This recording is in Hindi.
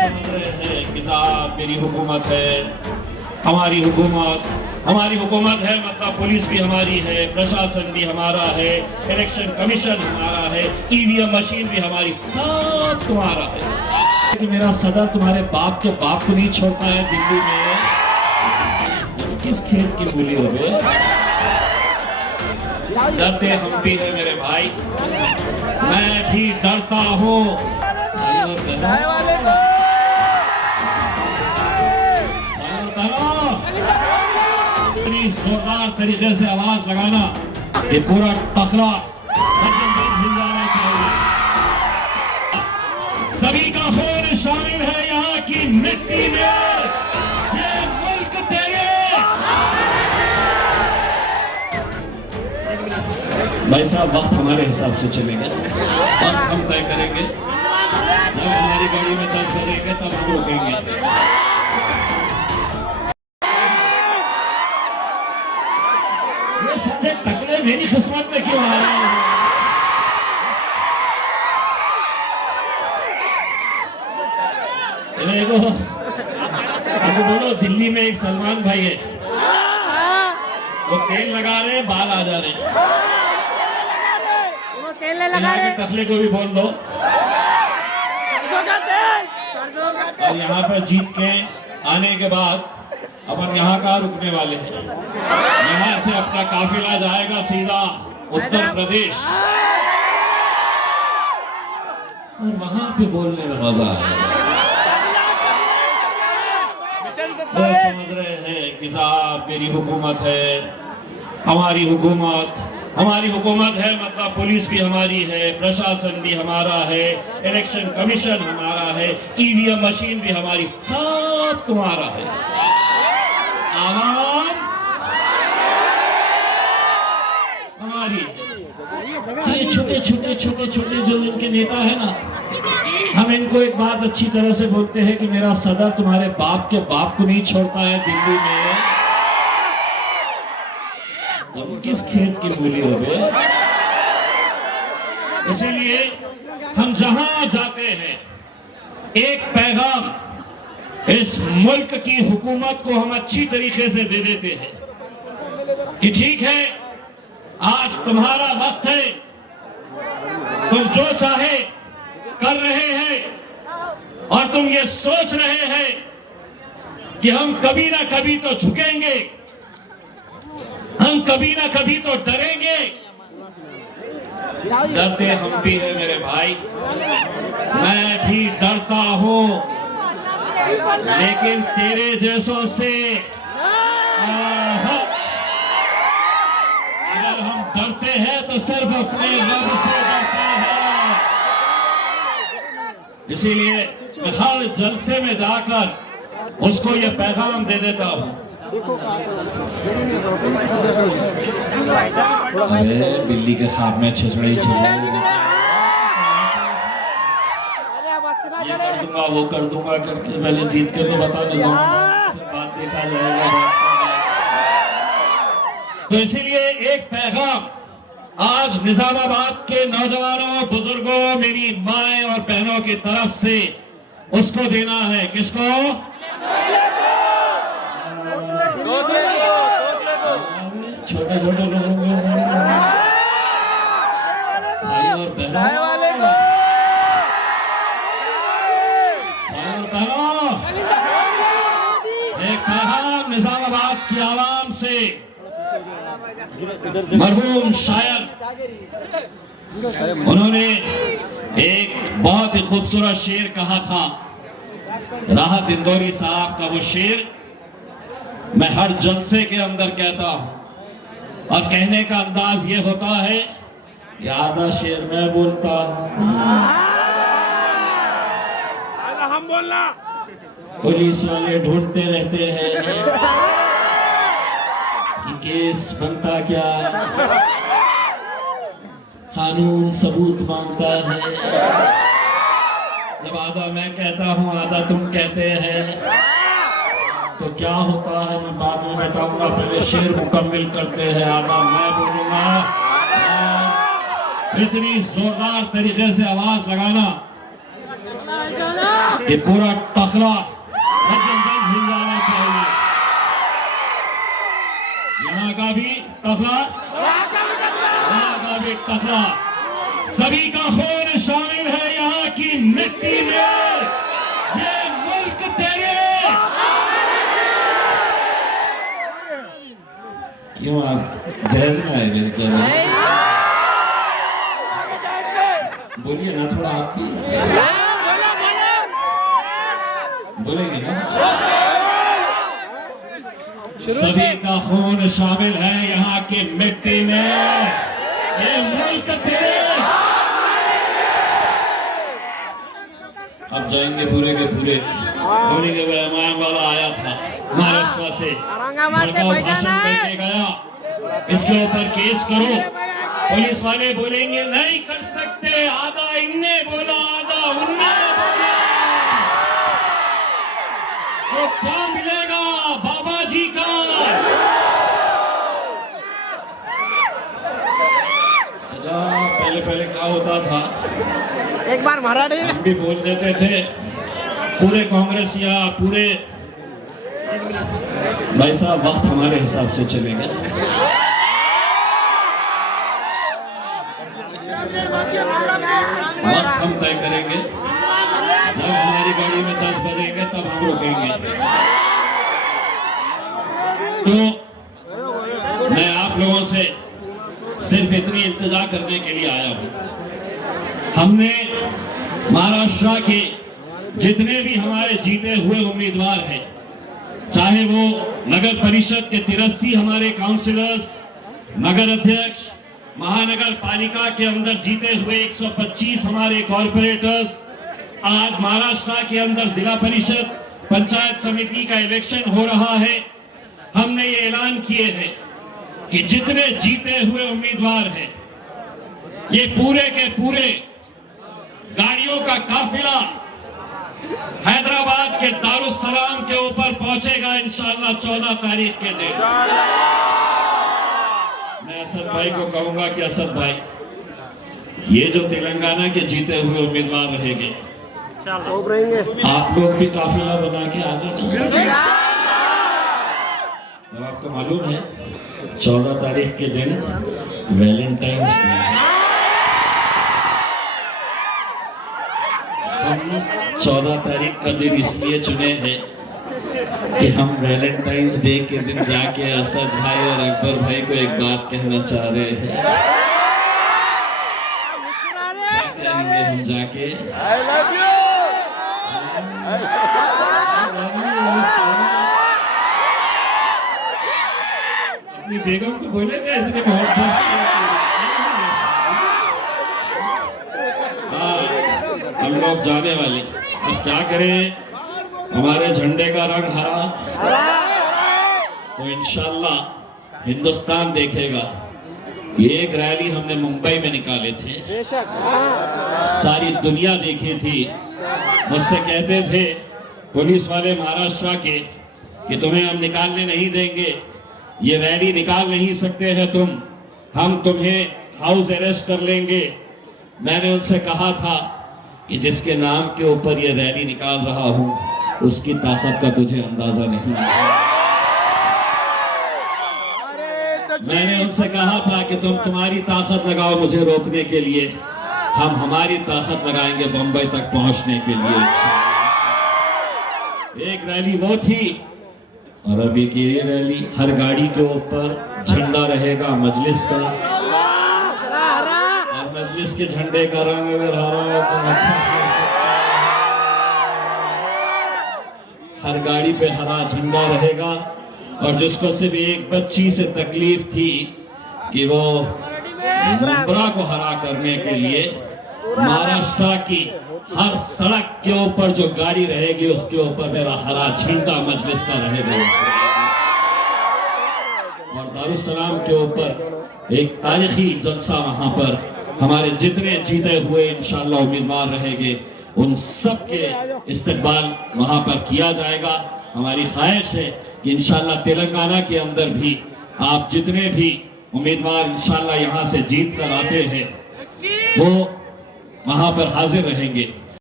समझ रहे हैं कि साहब मेरी हुकूमत है, हमारी हुकूमत है, मतलब पुलिस भी हमारी है, प्रशासन भी हमारा है, इलेक्शन कमीशन हमारा है, ईवीएम मशीन भी हमारी, सब तुम्हारा है। कि मेरा सदर तुम्हारे बाप के बाप को नहीं छोड़ता है दिल्ली में, किस खेत की मूली हो गए? डरते हम भी है मेरे भाई, मैं भी डरता हूँ। इतनी जोरदार तरीके से आवाज लगाना कि पूरा टखला हिल जाना चाहिए। सभी का खून शामिल है यहाँ की मिट्टी में, ये मुल्क तेरे। भाई साहब वक्त हमारे हिसाब से चलेगा, वक्त हम तय करेंगे। जब हमारी गाड़ी में 10 बजेंगे तब हम रुकेंगे। ये सारे टकले मेरी किस्मत में क्यों आ रहे हैं? बोलो दिल्ली में एक सलमान भाई है, वो तेल लगा रहे हैं, बाल आ जा रहे हैं। तेल लगा रहे, टकले को भी बोल दो। और यहाँ पर जीत के आने के बाद अपन यहाँ का रुकने वाले हैं। यहाँ से अपना काफिला जाएगा सीधा उत्तर प्रदेश, और वहां पे बोलने में मजा आएगा। वो समझ रहे हैं कि साहब मेरी हुकूमत है, हमारी हुकूमत है, मतलब पुलिस भी हमारी है, प्रशासन भी हमारा है, इलेक्शन कमीशन हमारा है, ईवीएम मशीन भी हमारी, सब तुम्हारा है। आवाम हमारी। ये छोटे जो इनके नेता है ना, हम इनको एक बात अच्छी तरह से बोलते हैं कि मेरा सदर तुम्हारे बाप के बाप को नहीं छोड़ता है दिल्ली में, तुम किस खेत की मूली हो गए? इसीलिए हम जहां जाते हैं एक पैगाम इस मुल्क की हुकूमत को हम अच्छी तरीके से दे देते हैं कि ठीक है, आज तुम्हारा वक्त है, तुम जो चाहे कर रहे हैं, और तुम ये सोच रहे हैं कि हम कभी ना कभी तो झुकेंगे, हम कभी ना कभी तो डरेंगे। डरते हम भी है मेरे भाई, मैं भी डरता हूँ, लेकिन तेरे जैसों से अगर हम डरते हैं तो सिर्फ अपने रब से डरते हैं। इसीलिए मैं हर जलसे में जाकर उसको ये पैगाम दे देता हूँ। बिल्ली के ख्वाब में छिछड़े ये कर दूंगा वो कर दूंगा करके पहले जीत के तो बता नहीं बात देखा जाएगा। तो इसीलिए एक पैगाम आज निजामाबाद के नौजवानों, बुजुर्गों, मेरी माएं और बहनों की तरफ से उसको देना है। किसको? छोटे लोगों को, भाई और बहनों, एक पैगाम निजामाबाद की आवाम से। मरहूम शायर, उन्होंने एक बहुत ही खूबसूरत शेर कहा था, राहत इंदौरी साहब का वो शेर मैं हर जलसे के अंदर कहता हूं, और कहने का अंदाज ये होता है कि आधा शेर मैं बोलता हूं, हम बोलना, पुलिस वाले ढूंढते रहते हैं कि केस बनता क्या, कानून सबूत मांगता है। जब आधा मैं कहता हूं आधा तुम कहते हैं तो क्या होता है मैं बाद में बताऊंगा, पहले शेर मुकम्मिल करते हैं, आधा मैं बोलूंगा। इतनी जोरदार तरीके से आवाज लगाना कि पूरा टखला हिल जाना चाहिए। यहाँ का भी टखला, वहाँ का भी टखला, सभी का खून शामिल है यहाँ की मिट्टी में। ये मुल्क तेरे। क्यों आप जहज में आए मेरे क्या बोलिए ना, थोड़ा आप भी बोलेंगे ना। सभी का खून शामिल है यहाँ की मिट्टी में। ये मुल्क तेरे। अब जाएंगे पूरे के पूरे, बोलेंगे रामायण वाला आया था महाराष्ट्र से, भड़काऊ भाषण करके गया, इसके ऊपर केस करो। पुलिस वाले बोलेंगे नहीं कर सकते, आधा इनने बोला आधा उनने बोला। तो क्या मिलेगा बाबा जी का? पहले पहले क्या होता था, एक बार मराठी हम भी बोल देते थे पूरे कांग्रेस या पूरे, भाई साहब वक्त हमारे हिसाब से चलेगा। वक्त हम तय करेंगे, जब हमारी गाड़ी में 10 बजेंगे तब हम रुकेंगे। तो मैं आप लोगों से सिर्फ इतनी इल्तिजा करने के लिए आया हूं। हमने महाराष्ट्र के जितने भी हमारे जीते हुए उम्मीदवार हैं, चाहे वो नगर परिषद के 83 हमारे काउंसिलर्स, नगर अध्यक्ष, महानगर पालिका के अंदर जीते हुए 125 हमारे कॉर्पोरेटर्स, आज महाराष्ट्र के अंदर जिला परिषद पंचायत समिति का इलेक्शन हो रहा है। हमने ये ऐलान किए हैं कि जितने जीते हुए उम्मीदवार हैं, ये पूरे के पूरे गाड़ियों का काफिला हैदराबाद के दारुस्सलाम के ऊपर पहुंचेगा इंशाअल्लाह 14 तारीख के दिन। मैं असद भाई को कहूंगा कि असद भाई, ये जो तेलंगाना के जीते हुए उम्मीदवार रहेंगे, आप लोग भी काफिला बना के आ जाना। और आपको मालूम है 14 तारीख के दिन वैलेंटाइंस डे है। हम 14 तारीख का दिन इसलिए चुने हैं कि हम वैलेंटाइंस डे के दिन जाके असद भाई और अकबर भाई को एक बात कहना चाह रहे हैं। क्या कहेंगे हम जाके? I love you। अपनी बेगम को बोलेगा इसने मोहब्बत से। हम लोग जाने वाले, अब क्या करें, हमारे झंडे का रंग हरा, तो इंशाल्लाह हिंदुस्तान देखेगा। ये एक रैली हमने मुंबई में निकाले थे, सारी दुनिया देखी थी। मुझसे कहते थे पुलिस वाले महाराष्ट्र के कि तुम्हें हम निकालने नहीं देंगे, ये रैली निकाल नहीं सकते हैं तुम, हम तुम्हें हाउस अरेस्ट कर लेंगे। मैंने उनसे कहा था कि जिसके नाम के ऊपर ये रैली निकाल रहा हूं उसकी ताकत का तुझे अंदाजा नहीं है। मैंने उनसे कहा था कि तुम तुम्हारी ताकत लगाओ मुझे रोकने के लिए, हम हमारी ताकत लगाएंगे बंबई तक पहुंचने के लिए। एक रैली वो थी, और अभी की ये रैली, हर गाड़ी के ऊपर झंडा रहेगा मजलिस का, और मजलिस के झंडे का रंग अगर हरा है तो हर गाड़ी पे हरा झंडा रहेगा। और जिसको सिर्फ एक बच्ची से तकलीफ थी कि वो मुंब्रा को हरा करने के लिए महाराष्ट्र की हर सड़क के ऊपर जो गाड़ी रहेगी उसके ऊपर मेरा हरा झंडा मजलिस का रहेगा। और दारुस्सलाम के ऊपर एक तारीखी जलसा वहां पर हमारे जितने जीते हुए इंशाअल्लाह उम्मीदवार रहेंगे उन सब के इस्तकबाल वहां पर किया जाएगा। हमारी ख्वाहिश है कि इंशाअल्लाह तेलंगाना के अंदर भी आप जितने भी उम्मीदवार इंशाअल्लाह यहाँ से जीत कर आते हैं वो वहां पर हाजिर रहेंगे।